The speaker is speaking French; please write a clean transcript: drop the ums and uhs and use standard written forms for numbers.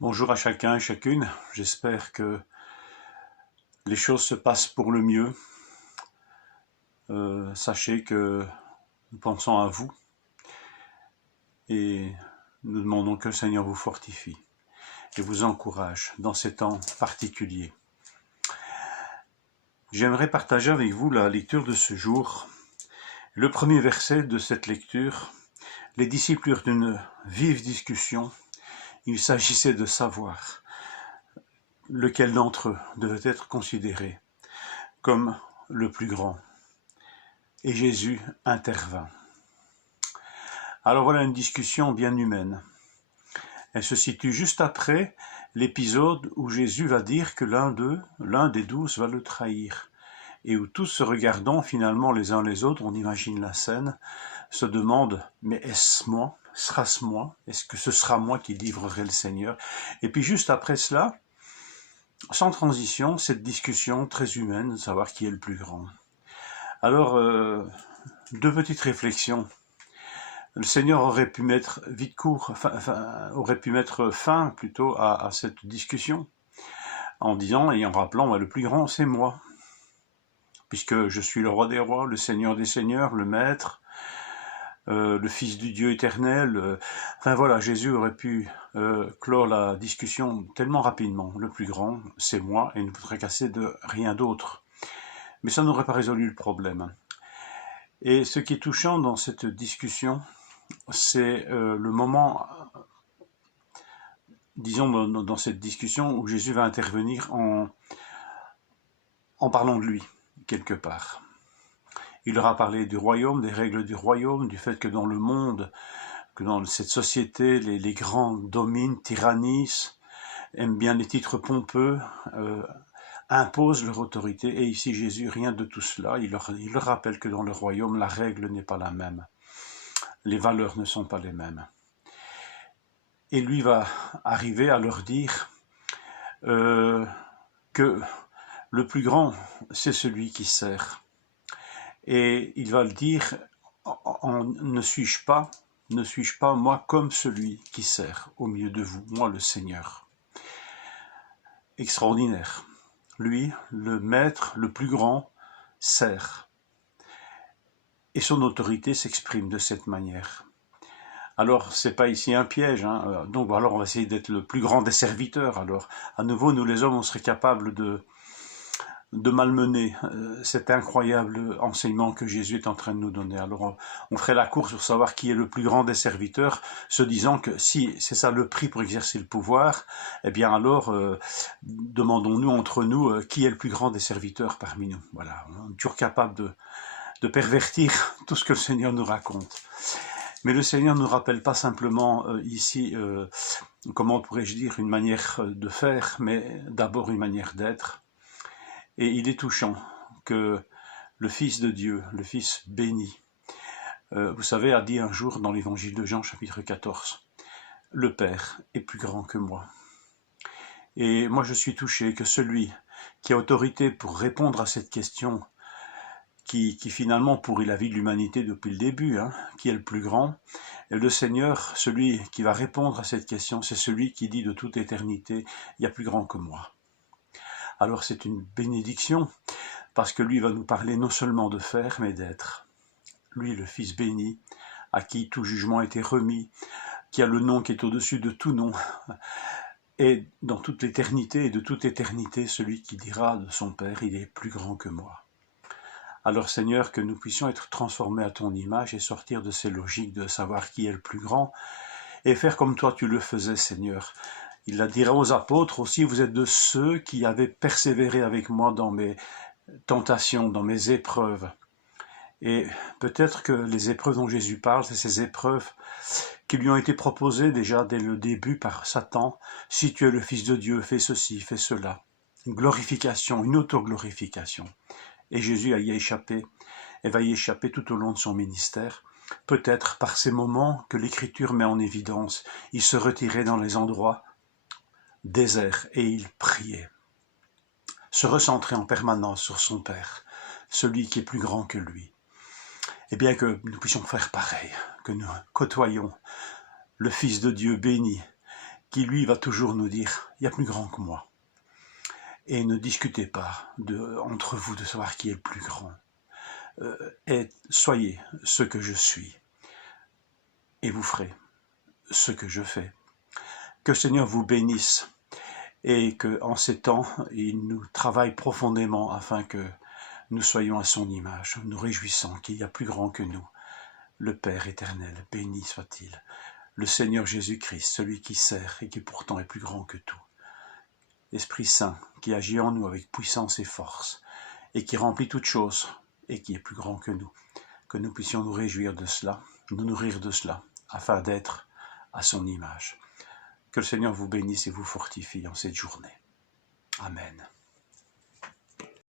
Bonjour à chacun et chacune, j'espère que les choses se passent pour le mieux. Sachez que nous pensons à vous et nous demandons que le Seigneur vous fortifie et vous encourage dans ces temps particuliers. J'aimerais partager avec vous la lecture de ce jour. Le premier verset de cette lecture, les disciples eurent une vive discussion. Il s'agissait de savoir lequel d'entre eux devait être considéré comme le plus grand. Et Jésus intervint. Alors voilà une discussion bien humaine. Elle se situe juste après l'épisode où Jésus va dire que l'un des 12 va le trahir. Et où tous se regardant finalement les uns les autres, on imagine la scène, se demandent « mais est-ce moi ? Sera-ce moi ? Est-ce que ce sera moi qui livrerai le Seigneur ?» Et puis juste après cela, sans transition, cette discussion très humaine de savoir qui est le plus grand. Alors, deux petites réflexions. Le Seigneur aurait pu mettre aurait pu mettre fin plutôt à cette discussion en disant et en rappelant le plus grand c'est moi, puisque je suis le roi des rois, le Seigneur des seigneurs, le Maître, le Fils du Dieu éternel. Enfin voilà, Jésus aurait pu clore la discussion tellement rapidement. Le plus grand c'est moi et ne voudrait casser de rien d'autre. Mais ça n'aurait pas résolu le problème. Et ce qui est touchant dans cette discussion, c'est le moment, disons, dans cette discussion où Jésus va intervenir en parlant de lui, quelque part. Il leur a parlé du royaume, des règles du royaume, du fait que dans le monde, que dans cette société, les grands dominent, tyrannisent, aiment bien les titres pompeux, imposent leur autorité. Et ici, Jésus, rien de tout cela. Il leur rappelle que dans le royaume, la règle n'est pas la même. Les valeurs ne sont pas les mêmes. Et lui va arriver à leur dire que le plus grand, c'est celui qui sert. Et il va le dire, ne suis-je pas moi comme celui qui sert au milieu de vous, moi le Seigneur. Extraordinaire. Lui, le maître, le plus grand, sert. Et son autorité s'exprime de cette manière. Alors, c'est pas ici un piège, hein. Donc alors on va essayer d'être le plus grand des serviteurs. Alors, à nouveau, nous les hommes, on serait capables de malmener cet incroyable enseignement que Jésus est en train de nous donner. Alors on ferait la course pour savoir qui est le plus grand des serviteurs, se disant que si c'est ça le prix pour exercer le pouvoir, eh bien alors demandons-nous entre nous qui est le plus grand des serviteurs parmi nous. Voilà, on est toujours capable de pervertir tout ce que le Seigneur nous raconte. Mais le Seigneur ne nous rappelle pas simplement ici, comment pourrais-je dire, une manière de faire, mais d'abord une manière d'être. Et il est touchant que le Fils de Dieu, le Fils béni, vous savez, a dit un jour dans l'évangile de Jean, chapitre 14, « Le Père est plus grand que moi ». Et moi je suis touché que celui qui a autorité pour répondre à cette question, qui finalement pourrit la vie de l'humanité depuis le début, qui est le plus grand, et le Seigneur, celui qui va répondre à cette question, c'est celui qui dit de toute éternité, « Il y a plus grand que moi ». Alors c'est une bénédiction, parce que lui va nous parler non seulement de faire, mais d'être. Lui, le Fils béni, à qui tout jugement a été remis, qui a le nom qui est au-dessus de tout nom, et dans toute l'éternité et de toute éternité, celui qui dira de son Père, il est plus grand que moi. Alors Seigneur, que nous puissions être transformés à ton image et sortir de ces logiques de savoir qui est le plus grand, et faire comme toi tu le faisais, Seigneur. Il la dira aux apôtres aussi, vous êtes de ceux qui avaient persévéré avec moi dans mes tentations, dans mes épreuves. Et peut-être que les épreuves dont Jésus parle, c'est ces épreuves qui lui ont été proposées déjà dès le début par Satan. Si tu es le Fils de Dieu, fais ceci, fais cela. Une glorification, une autoglorification. Et Jésus a y échappé, et va y échapper tout au long de son ministère. Peut-être par ces moments que l'Écriture met en évidence, il se retirait dans les endroits déserts et il priait. Se recentrer en permanence sur son Père, celui qui est plus grand que lui. Et bien que nous puissions faire pareil, que nous côtoyions le Fils de Dieu béni, qui lui va toujours nous dire « il y a plus grand que moi ». Et ne discutez pas entre vous de savoir qui est le plus grand. Et soyez ce que je suis, et vous ferez ce que je fais. Que le Seigneur vous bénisse, et qu'en ces temps, il nous travaille profondément afin que nous soyons à son image, nous réjouissant qu'il y a plus grand que nous, le Père éternel, béni soit-il, le Seigneur Jésus-Christ, celui qui sert et qui pourtant est plus grand que tout. L'Esprit Saint qui agit en nous avec puissance et force, et qui remplit toutes choses, et qui est plus grand que nous puissions nous réjouir de cela, nous nourrir de cela, afin d'être à son image. Que le Seigneur vous bénisse et vous fortifie en cette journée. Amen.